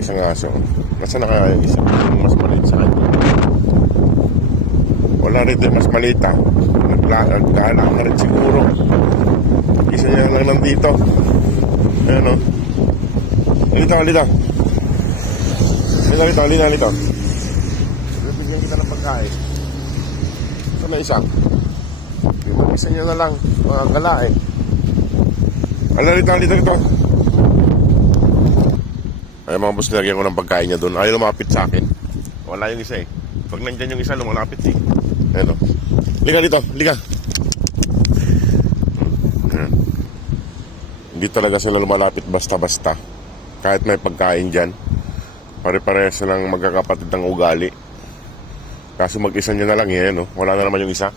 isang aso. Nasaan na kaya yung isa? Yung mas maliit sa kanya. Wala rin din mas maliit ah. Nagkaanak na rin siguro. Isa niya lang nandito. Ayan o. Halito, halito. Halito. Bibigyan kita ng pagkain. Ito na isa. Isa niya na lang. Mga gala eh. Halito. Ay mga boss, nilagyan ko ng pagkain niya doon. Ayaw lumapit sa akin. Wala yung isa eh. Pag nandyan yung isa, lumalapit eh. Ayan o. Liga dito, liga. Hindi talaga sila lumalapit basta-basta. Kahit may pagkain dyan. Pare-pareha silang magkakapatid ng ugali. Kaso mag-isa niya na lang eh. No? Wala na naman yung isa.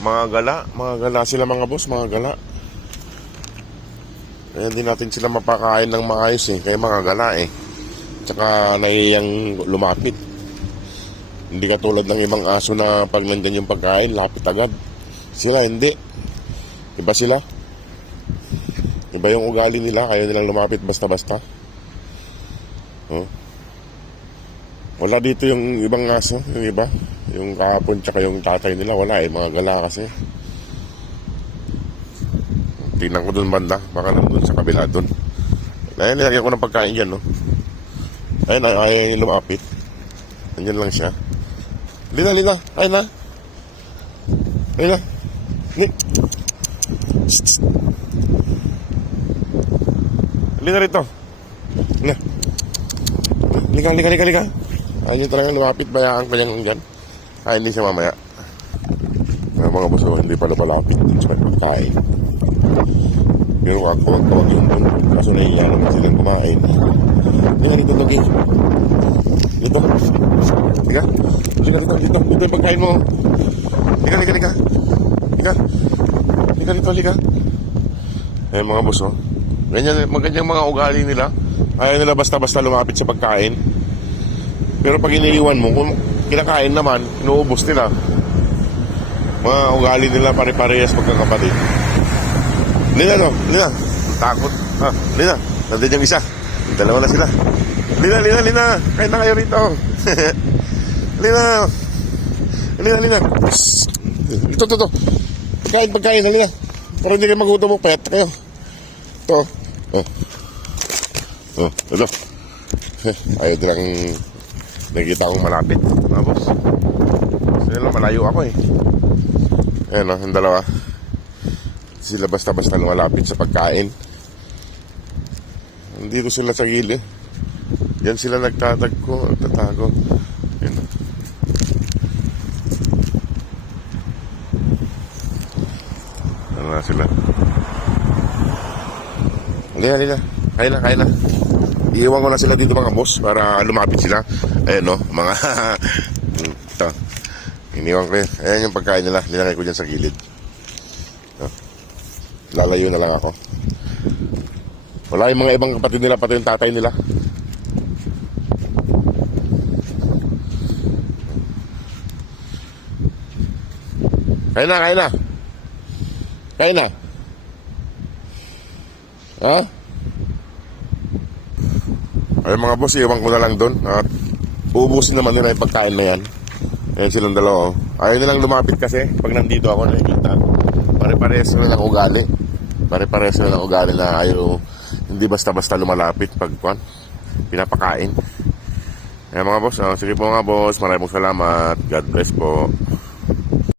Mga gala sila mga boss, mga gala. Kaya hindi natin sila mapakain ng maayos eh. Kaya mga gala eh. Tsaka naiyang lumapit. Hindi katulad ng ibang aso na pag nandyan yung pagkain, lapit agad. Sila hindi. Iba sila. Iba yung ugali nila. Kaya nilang lumapit basta-basta. Oh. Wala dito yung ibang aso. Yung iba. Yung kahapon tsaka yung tatay nila. Wala eh. Mga gala kasi. Tingnan ko dun banda. Baka nandun sa kabila dun. Ayun, nilagyan ko ng pagkain dyan, no? Ayun, ay lumapit. Nandiyan lang siya. Lina. Ayun na. Lina rito. Lika. Ayun talaga lumapit. Bayaan ko niyang dyan. Ay, hindi siya mamaya. Mga buso, hindi pa lumapit din sa pagkain. Pero kawag yung doon. Kaso nahiya naman silang kumain. Lika dito, Logi. Dito. Liga yung pagkain mo. Liga. Eh mga boss, oh. Magandang mga ugali nila. Ayaw nila basta-basta lumapit sa pagkain. Pero pag iniiwan mo, kung kinakain naman, inuubos nila. Mga ugali nila pare-parehas magkakapatid. Lina. Takot. Lina. Nandun yung isa. Dalawa na sila. Lina. Kain na kayo rito. Lina. Ito. Pagkain. Lina. Para hindi kayo magutom mo. Payat kayo. Ito. Ito. Ayaw nilang nakikita akong malapit. Tapos. Sila malayo ako eh. Ayan o. Yung dalawa. Sila basta-basta lumalapit sa pagkain. Dito sila sa gilid. Yan sila nagtatago. Yan. Ano na sila? Halika. Kain na. Iiwan ko na sila dito mga boss para lumapit sila. Ayan no, mga ito. Iniwan ko yun. Ayan yung pagkain nila. Nilagay ko dyan sa gilid. Lalayo na lang ako. Wala yung mga ibang kapatid nila, pati yung tatay nila. Kain na. Ha? Ay mga boss, iwan ko na lang doon. At uubusin naman nila yung pagkain na yan. Ayan silang dalawa. Ayaw nilang lumapit kasi pag nandito ako nakikita. Pare-parehas sila ng ugali. Na ayaw, hindi basta-basta lumalapit pag pinapakain. Ayan mga boss. Sige po mga boss. Maraming salamat. God bless po.